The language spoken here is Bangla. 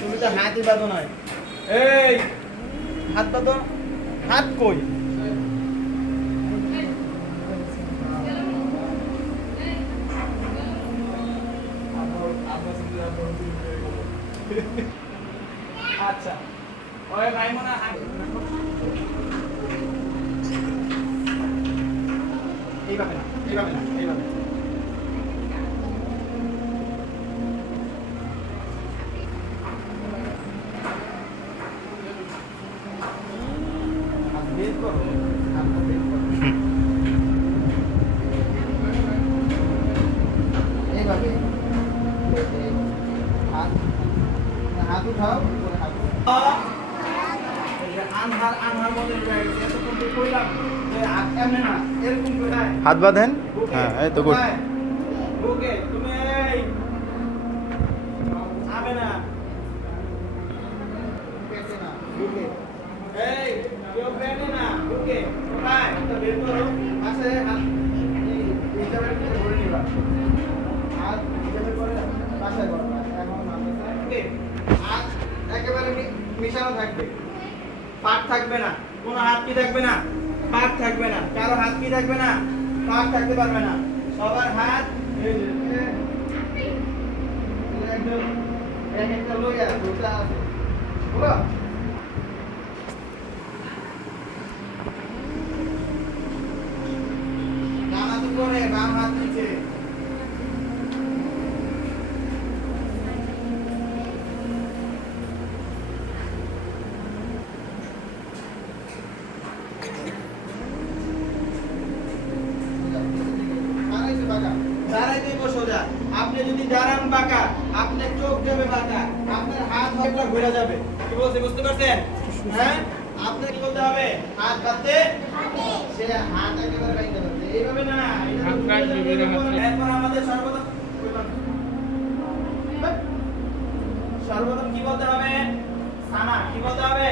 তুমি তো হাতই বাঁধো নাই। এই হাত বাঁধো। হাত কই? আচ্ছা ওই মাইমুনা এইভাবে না, এইভাবে না, এইভাবে। বের করো, হাতটা বের করো। এইভাবে হাত হাত উঠাও, উপরে হাত উঠাও। আনহার আনহার মধ্যে এতক্ষণ তো কইলাম যে এমনি না, এরকম করে হাত বাঁধেন। হ্যাঁ, এই তো গুড। ওকে তুমি এই আবে না, পেটে না, বুকে এই কেউ পেটে না, বুকে কোথায় হাতটা বের করো। পাশে হাত এই এইভাবে ধরে নিবা, হাত এইভাবে করে পাশে করবা। এখন ওকে হাত একেবারে মিশানো থাকবে, পাক থাকবে না। কোনো হাত কি থাকবে না, পাক থাকবে না। কারো হাত কি থাকবে না, পাক থাকতে পারবে না। সবার হাত এই যে একদম একটা লইয়া দুটা আছে বলো। ডান হাত উপরে, বাম হাত নিচে। দাঁড়াইতে সোজা। আপনি যদি দাঁড়ান বাঁকা, আপনার চোখ যাবে বাঁকা, আপনার হাত হয়তো ঘুরে যাবে। কি বলছি বুঝতে পারছেন? হ্যাঁ, আপনাকে কি বলতে হবে? হাত বাঁধতে হবে। সে হাত একেবারে বাইতে হবে, এইভাবে না। এরপর আমাদের সর্বপ্রথম কি বলতে হবে? সানা। কি বলতে হবে?